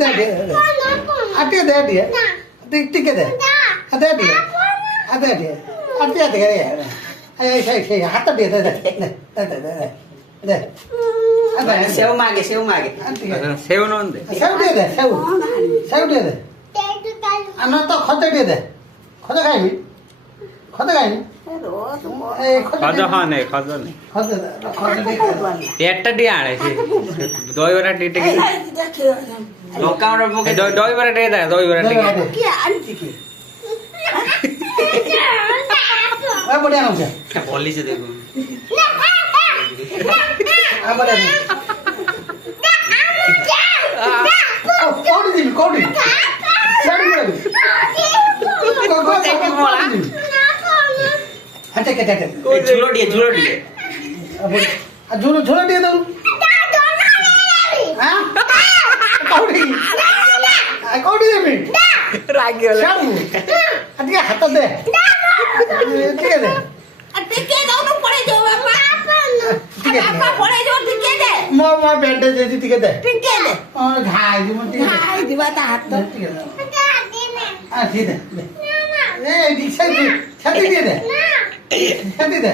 দে দে আটে দে দিয়ে টিকে দে দে দিয়ে দে দিয়ে আটে দে এই সেই হাত দিয়ে দে দে দে দে দে সেও মাগে সেও নন দে সেউ দিয়ে দে সেউ দিয়ে দে আমরা তো খতে দিয়ে দে খতে খাইবি এই খাজা খানে খাজা নেই খতে একটা দিয়ে আড়ে দই বড়া টিটে লঙ্কা আমরা মুখে দই বড়া দিয়ে দেয় দই বড়া টিকে কি আনছি কি ওই বড় আনছে বলিছে দেখো আবার কোড়ি দিবি কোড়ি ছাড়ি দিবি হাতে কেটে ঝুলো দিয়ে আর ঝুলো দিয়ে দাও হ্যাঁ কোড়ি দিবি রাগি হলো ছাড়ু আজকে হাত দে ঠিক আছে টিকে দাও না পড়ে যাও বাবা বাবা পড়ে যাও টিকে দে মা ব্যান্ডেজ দিয়ে ঠিক আছে টিকে দে ঘাই দিব ঠিক আছে হাই দিবা তা হাত তো ঠিক আছে ঠিক আছে এই রিক্সা ছাতি দিয়ে দে ছাতি দে